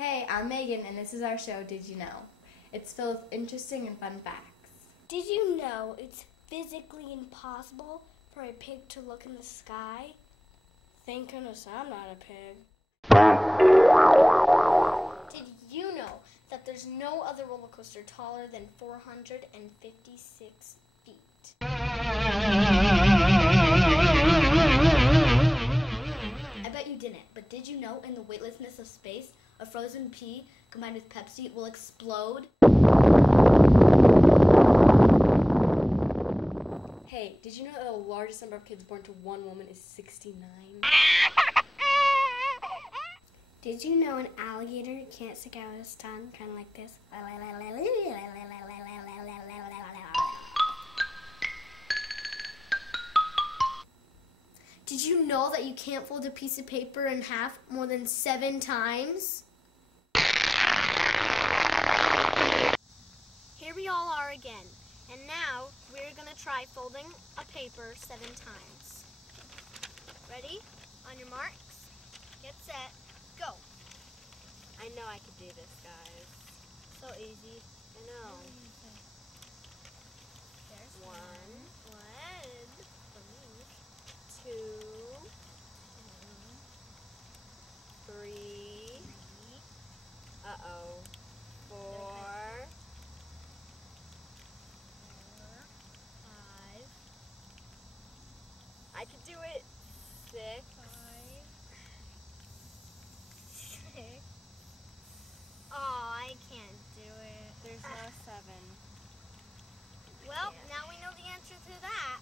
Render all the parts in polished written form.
Hey, I'm Megan, and this is our show, Did You Know? It's filled with interesting and fun facts. Did you know it's physically impossible for a pig to look in the sky? Thank goodness I'm not a pig. Did you know that there's no other roller coaster taller than 456 feet? I bet you didn't, but did you know in the weightlessness of space, a frozen pea combined with Pepsi will explode? Hey, did you know that the largest number of kids born to one woman is 69? Did you know an alligator can't stick out his tongue kind of like this? Did you know that you can't fold a piece of paper in half more than 7 times? Here we all are again, and now we're going to try folding a paper 7 times. Ready? On your marks, get set, go. I know I could do this, guys. So easy. I know. There's One, for me. 2, 3, uh-oh, 4, 5, I could do it, 6, 6. Oh, I can't do it. there's no 7. Well, now we know the answer to that.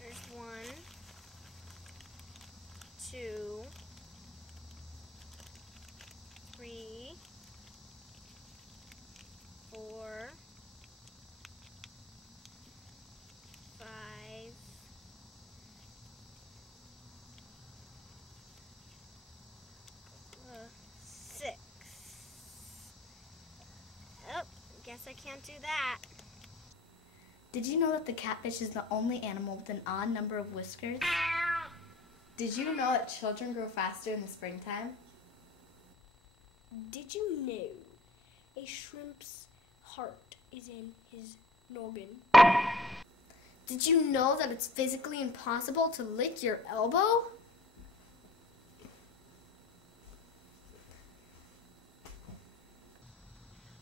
There's 1, 2, 3, 4, 5, 6. Oh, guess I can't do that. Did you know that the catfish is the only animal with an odd number of whiskers? Did you know that children grow faster in the springtime? Did you know a shrimp's heart is in his noggin? Did you know that it's physically impossible to lick your elbow?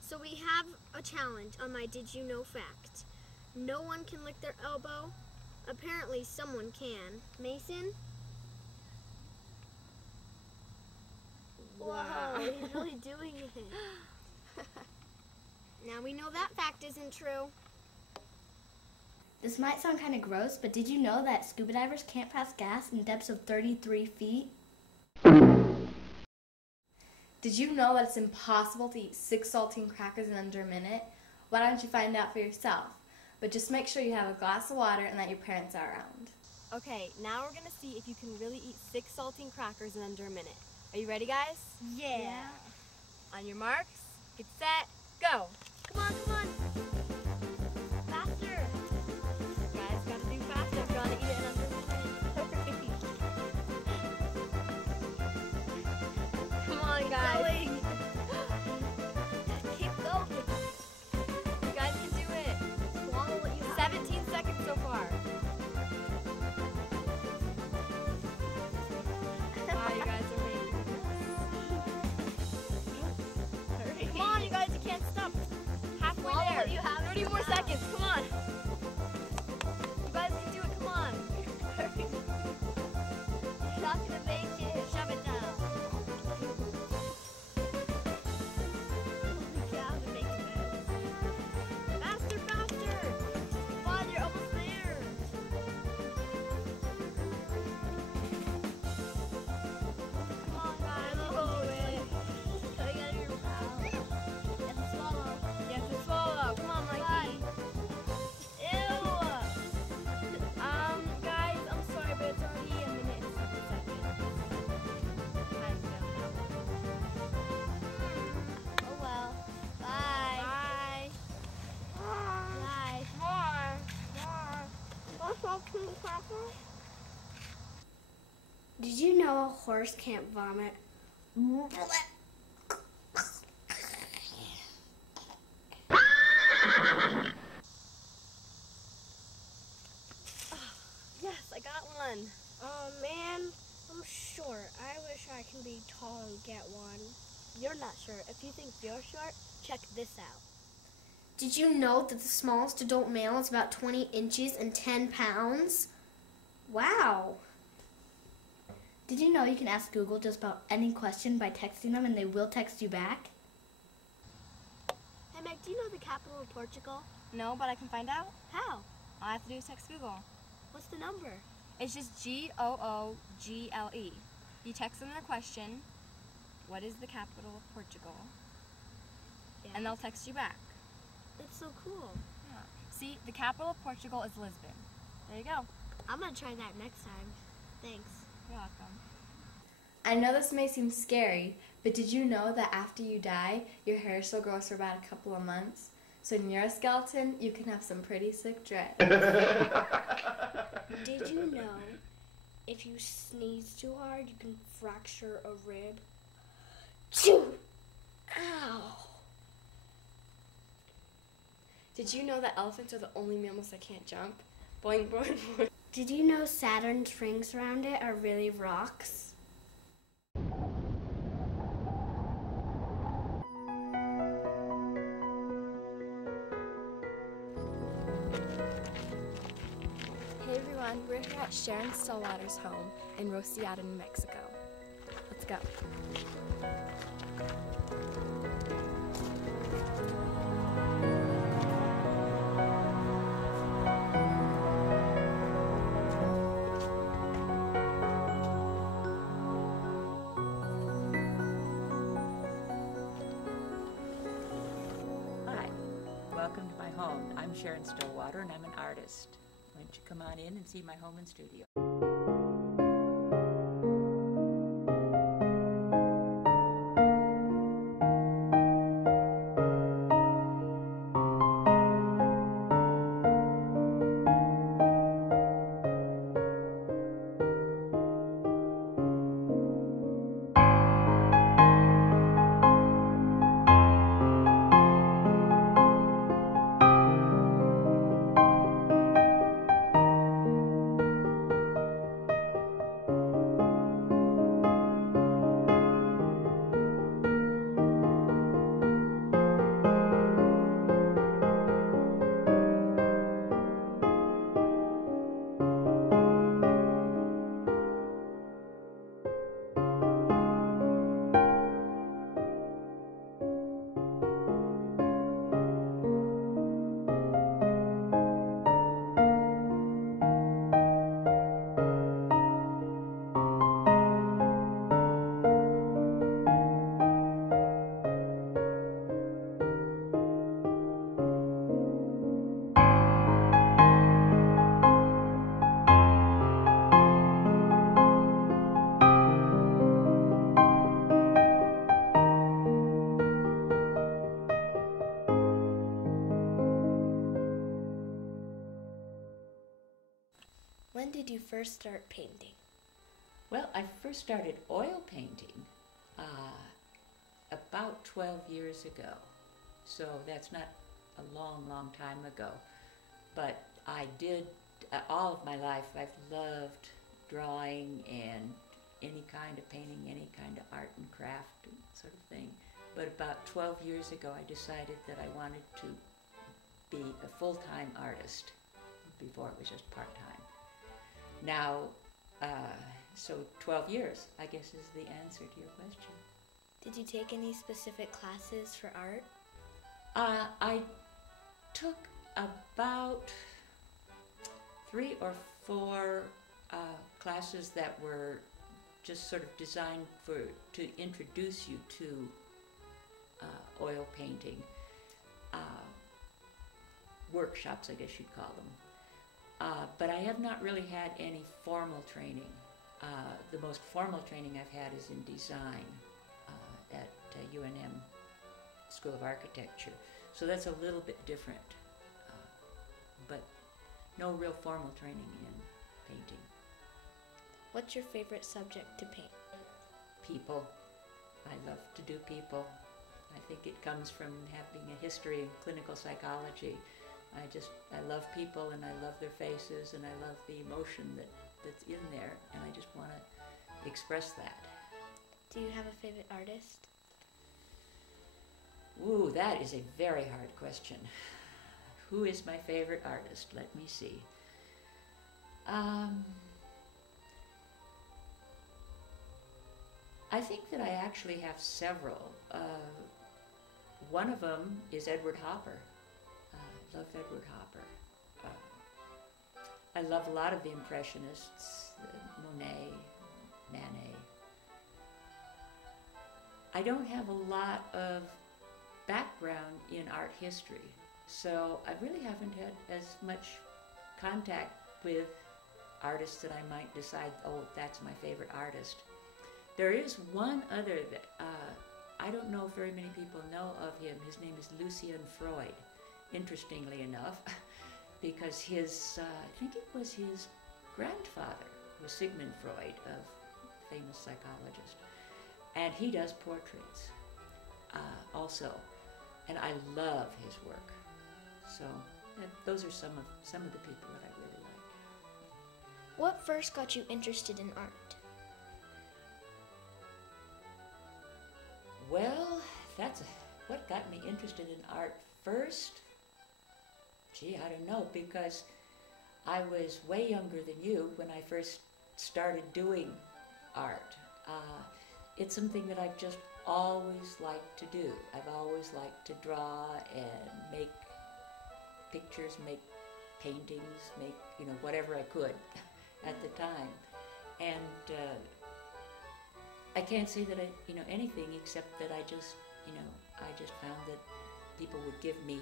So we have a challenge on my Did You Know fact. No one can lick their elbow. Apparently someone can. Mason? Wow, he's really doing it. Now we know that fact isn't true. This might sound kind of gross, but did you know that scuba divers can't pass gas in depths of 33 feet? Did you know that it's impossible to eat 6 saltine crackers in under a minute? Why don't you find out for yourself? But just make sure you have a glass of water and that your parents are around. Okay, now we're going to see if you can really eat 6 saltine crackers in under a minute. Are you ready, guys? Yeah. On your marks, get set, go! Come on, come on. Faster. Guys, gotta do faster if you want to eat it in under a minute. Come on, guys. Going. Keep going. You guys can do it. Swallow what you have. 17 seconds so far. Wow, you guys are making it. Come on, you guys, you can't stop. Halfway Swallow there. what you have. 30 more seconds, come on. You guys can do it, come on. You're not gonna make it. Shove it down. Faster, faster. Come on, you're almost there. Come on, guys, you can do it. Coming out of your mouth. And swallow. You have to swallow. Come on, Mikey. Ew. Guys, I'm sorry, but it's already a minute and 7 seconds. Time's down now. Oh well. Bye. Bye. Bye. Did you know a horse can't vomit? Yes, I got one. Oh man, I'm short. I wish I can be tall and get one. You're not short. If you think you're short, check this out. Did you know that the smallest adult male is about 20 inches and 10 pounds? Wow. Did you know you can ask Google just about any question by texting them and they will text you back? Hey Meg, do you know the capital of Portugal? No, but I can find out. How? All I have to do is text Google. What's the number? It's just Google. You text them their question, what is the capital of Portugal? Yeah. And they'll text you back. That's so cool. Yeah. See, the capital of Portugal is Lisbon. There you go. I'm gonna try that next time. Thanks. You're welcome. I know this may seem scary, but did you know that after you die, your hair still grows for about a couple of months? So when you're a skeleton, you can have some pretty sick dreads. Did you know if you sneeze too hard, you can fracture a rib? Ow! Did you know that elephants are the only mammals that can't jump? Boing, boing, boing. Did you know Saturn's rings around it are really rocks? Hey everyone, we're here at Sharon Stillwater's home in Rosciata, New Mexico. Let's go. Hi, welcome to my home. I'm Sharon Stillwater and I'm an artist. Why don't you come on in and see my home and studio? When did you first start painting? Well, I first started oil painting about 12 years ago. So that's not a long, long time ago. But I did, all of my life, I've loved drawing and any kind of painting, any kind of art and craft sort of thing. But about 12 years ago, I decided that I wanted to be a full-time artist. Before it was just part-time. Now, so 12 years, I guess, is the answer to your question. Did you take any specific classes for art? I took about 3 or 4 classes that were just sort of designed to introduce you to oil painting. Workshops, I guess you'd call them. But I have not really had any formal training. The most formal training I've had is in design at UNM School of Architecture. So that's a little bit different, but no real formal training in painting. What's your favorite subject to paint? People. I love to do people. I think it comes from having a history in clinical psychology. I love people, and I love their faces, and I love the emotion that's in there, and I just want to express that. Do you have a favorite artist? Ooh, that is a very hard question. Who is my favorite artist? Let me see. I think that I actually have several. One of them is Edward Hopper. I love Edward Hopper. I love a lot of the Impressionists, Monet, Manet. I don't have a lot of background in art history, so I really haven't had as much contact with artists that I might decide, oh, that's my favorite artist. There is one other that I don't know if very many people know of him. His name is Lucian Freud, interestingly enough, because his, I think it was his grandfather was Sigmund Freud, a famous psychologist, and he does portraits also, and I love his work. So those are some of the people that I really like. What first got you interested in art? Well, what got me interested in art first? Gee, I don't know, because I was way younger than you when I first started doing art. It's something that I've just always liked to do. I've always liked to draw and make pictures, make paintings, make, whatever I could at the time. And I can't say that anything except that I just found that people would give me,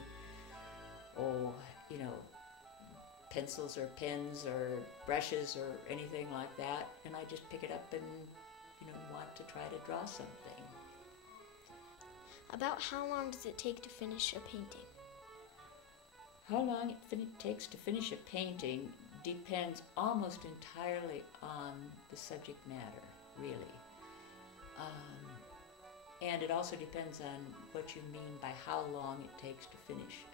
pencils or pens or brushes or anything like that, and I just pick it up and, want to try to draw something. About how long does it take to finish a painting? How long it takes to finish a painting depends almost entirely on the subject matter, really. And it also depends on what you mean by how long it takes to finish.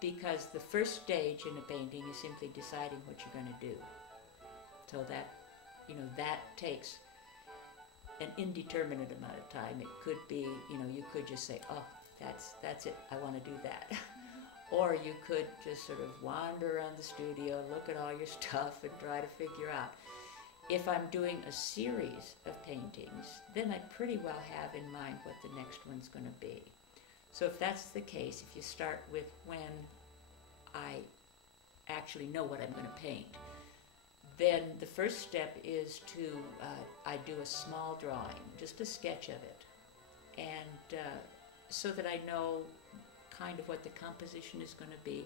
Because the first stage in a painting is simply deciding what you're going to do. So that, that takes an indeterminate amount of time. It could be, you could just say, oh, that's it, I want to do that. Or you could just sort of wander around the studio, look at all your stuff and try to figure out. If I'm doing a series of paintings, then I pretty well have in mind what the next one's going to be. So if that's the case, if you start with when I actually know what I'm going to paint, then the first step is to, I do a small drawing, just a sketch of it, and so that I know kind of what the composition is going to be.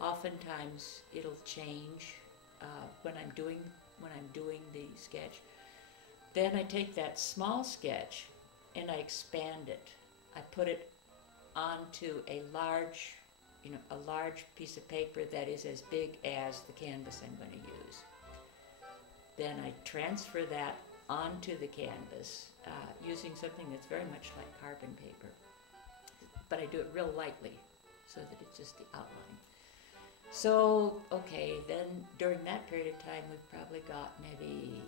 Oftentimes it'll change when I'm doing the sketch. Then I take that small sketch and I expand it. I put it onto a large piece of paper that is as big as the canvas I'm going to use. Then I transfer that onto the canvas using something that's very much like carbon paper. But I do it real lightly so that it's just the outline. So, okay, then during that period of time, we've probably got maybe,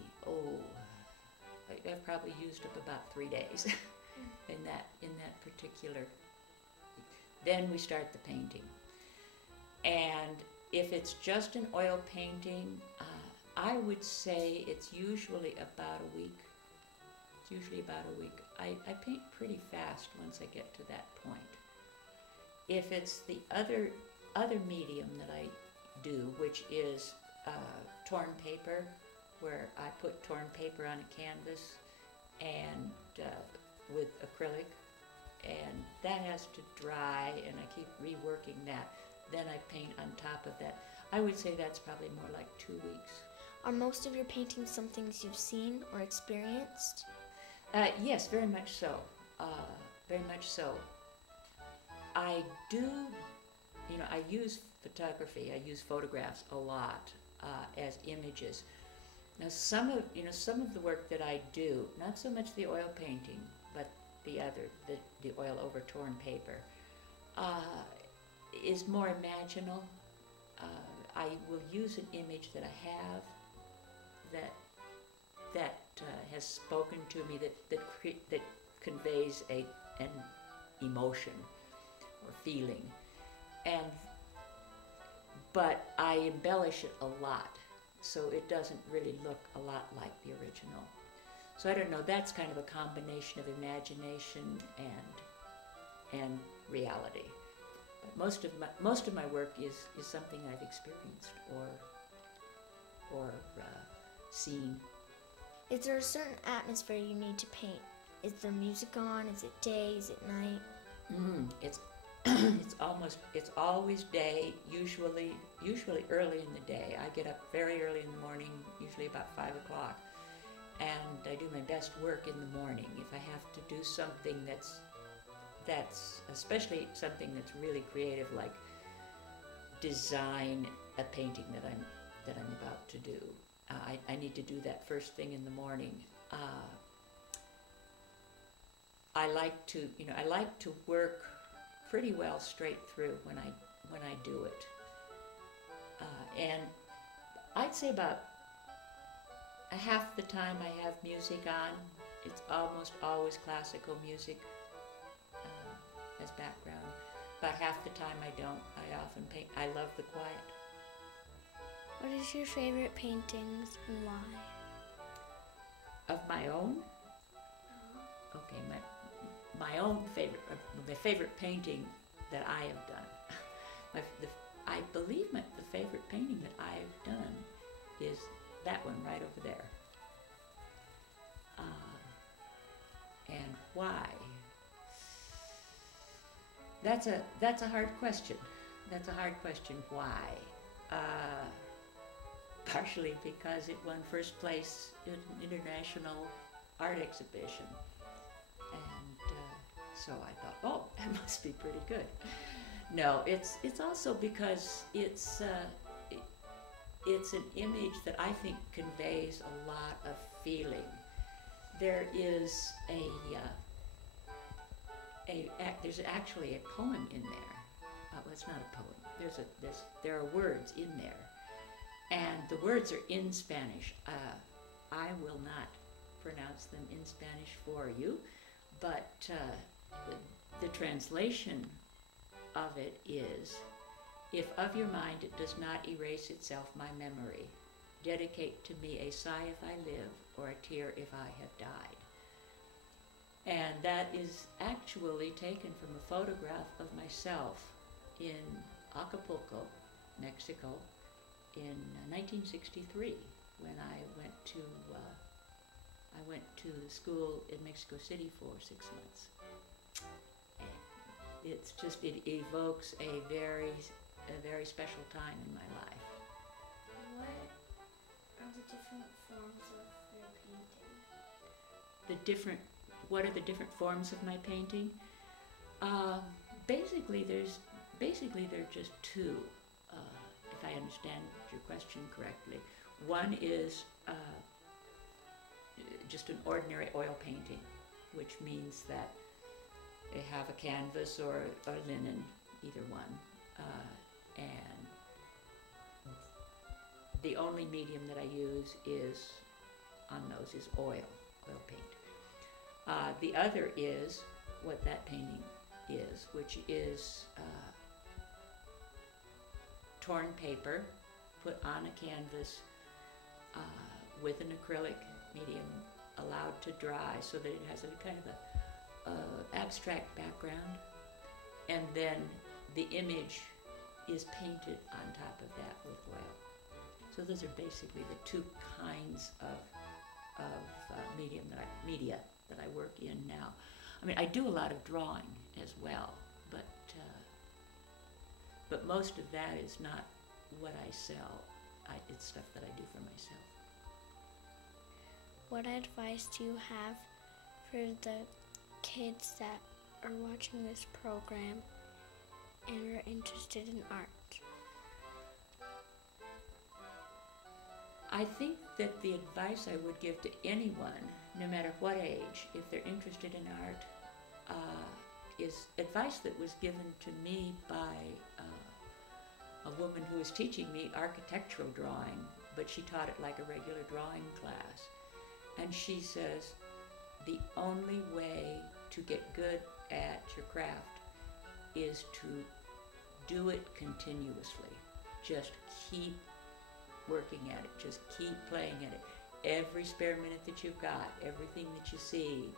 I've probably used up about 3 days in that particular. Then we start the painting. And if it's just an oil painting, I would say it's usually about a week. It's usually about a week. I paint pretty fast once I get to that point. If it's the other medium that I do, which is torn paper, where I put torn paper on a canvas and with acrylic, and that has to dry, and I keep reworking that. Then I paint on top of that. I would say that's probably more like 2 weeks. Are most of your paintings some things you've seen or experienced? Yes, very much so. Very much so. I do, I use photography, I use photographs a lot as images. Now some of the work that I do, not so much the oil painting, but the oil over torn paper, is more imaginal. I will use an image that I have that has spoken to me, that conveys an emotion or feeling, but I embellish it a lot, so it doesn't really look a lot like the original. So I don't know. That's kind of a combination of imagination and reality. But most of my work is something I've experienced or seen. Is there a certain atmosphere you need to paint? Is there music on? Is it day? Is it night? It's it's always day. Usually early in the day. I get up very early in the morning, usually about 5 o'clock, and I do my best work in the morning. If I have to do something that's especially something that's really creative, like design a painting that I'm about to do. I need to do that first thing in the morning. I like to work pretty well straight through when I do it, and I'd say about half the time I have music on. It's almost always classical music as background. About half the time I don't. I often paint. I love the quiet. What is your favorite paintings and why? Of my own? Okay, my own favorite, my favorite painting that I have done. I believe the favorite painting that I've done is that one right over there. And why? That's a hard question. That's a hard question. Why? Partially because it won first place in an international art exhibition, and so I thought, oh, that must be pretty good. No, it's also because it's an image that I think conveys a lot of feeling. There is there's actually a poem in there. Well, it's not a poem. There are words in there, and the words are in Spanish. I will not pronounce them in Spanish for you, but the translation of it is, "If of your mind it does not erase itself my memory, dedicate to me a sigh if I live, or a tear if I have died." And that is actually taken from a photograph of myself in Acapulco, Mexico, in 1963, when I went to school in Mexico City for 6 months. And it evokes a very special time in my life. What are the different forms of your painting? What are the different forms of my painting? Basically, there are just two, if I understand your question correctly. One is just an ordinary oil painting, which means that they have a canvas or linen, either one, and the only medium that I use on those is oil paint. The other is what that painting is, which is torn paper put on a canvas with an acrylic medium allowed to dry, so that it has a kind of a abstract background, and then the image is painted on top of that with oil. So those are basically the two kinds of media that I work in now. I mean, I do a lot of drawing as well, but most of that is not what I sell. It's stuff that I do for myself. What advice do you have for the kids that are watching this program and are interested in art? I think that the advice I would give to anyone, no matter what age, if they're interested in art, is advice that was given to me by a woman who was teaching me architectural drawing, but she taught it like a regular drawing class. And she says, the only way to get good at your craft is to do it continuously. Just keep working at it. Just keep playing at it. Every spare minute that you've got, everything that you see,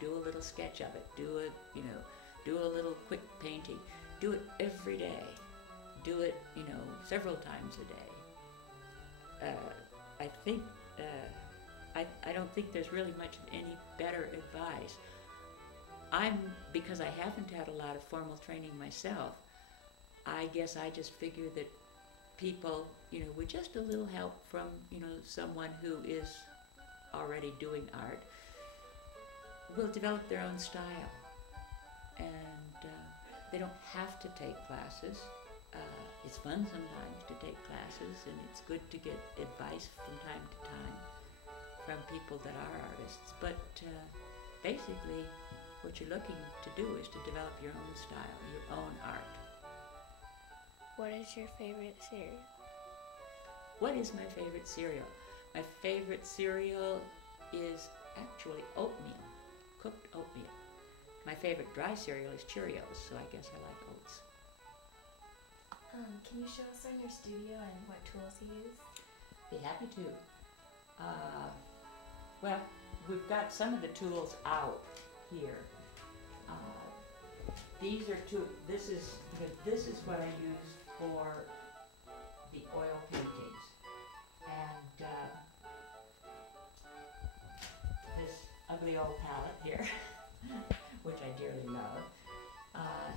do a little sketch of it. Do a little quick painting. Do it every day. Do it, several times a day. I don't think there's really much of any better advice. Because I haven't had a lot of formal training myself, I guess I just figure that people, with just a little help from, someone who is already doing art, will develop their own style. And they don't have to take classes. It's fun sometimes to take classes, and it's good to get advice from time to time from people that are artists. But basically, what you're looking to do is to develop your own style, your own art. What is your favorite cereal? What is my favorite cereal? My favorite cereal is actually oatmeal, cooked oatmeal. My favorite dry cereal is Cheerios, so I guess I like oats. Can you show us around your studio and what tools you use? Be happy to. Well, we've got some of the tools out here. These are this is what I use for the oil paintings. And this ugly old palette here, which I dearly love,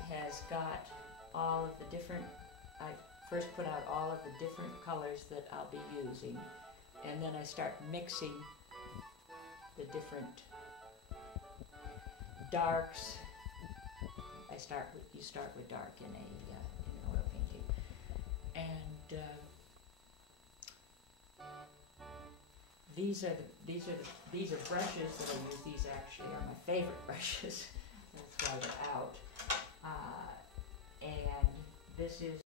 has got all of the different, I first put out all of the different colors that I'll be using, and then I start mixing the different darks. You start with dark in an oil painting, and these are brushes that I use. These actually are my favorite brushes. That's why they're out. And this is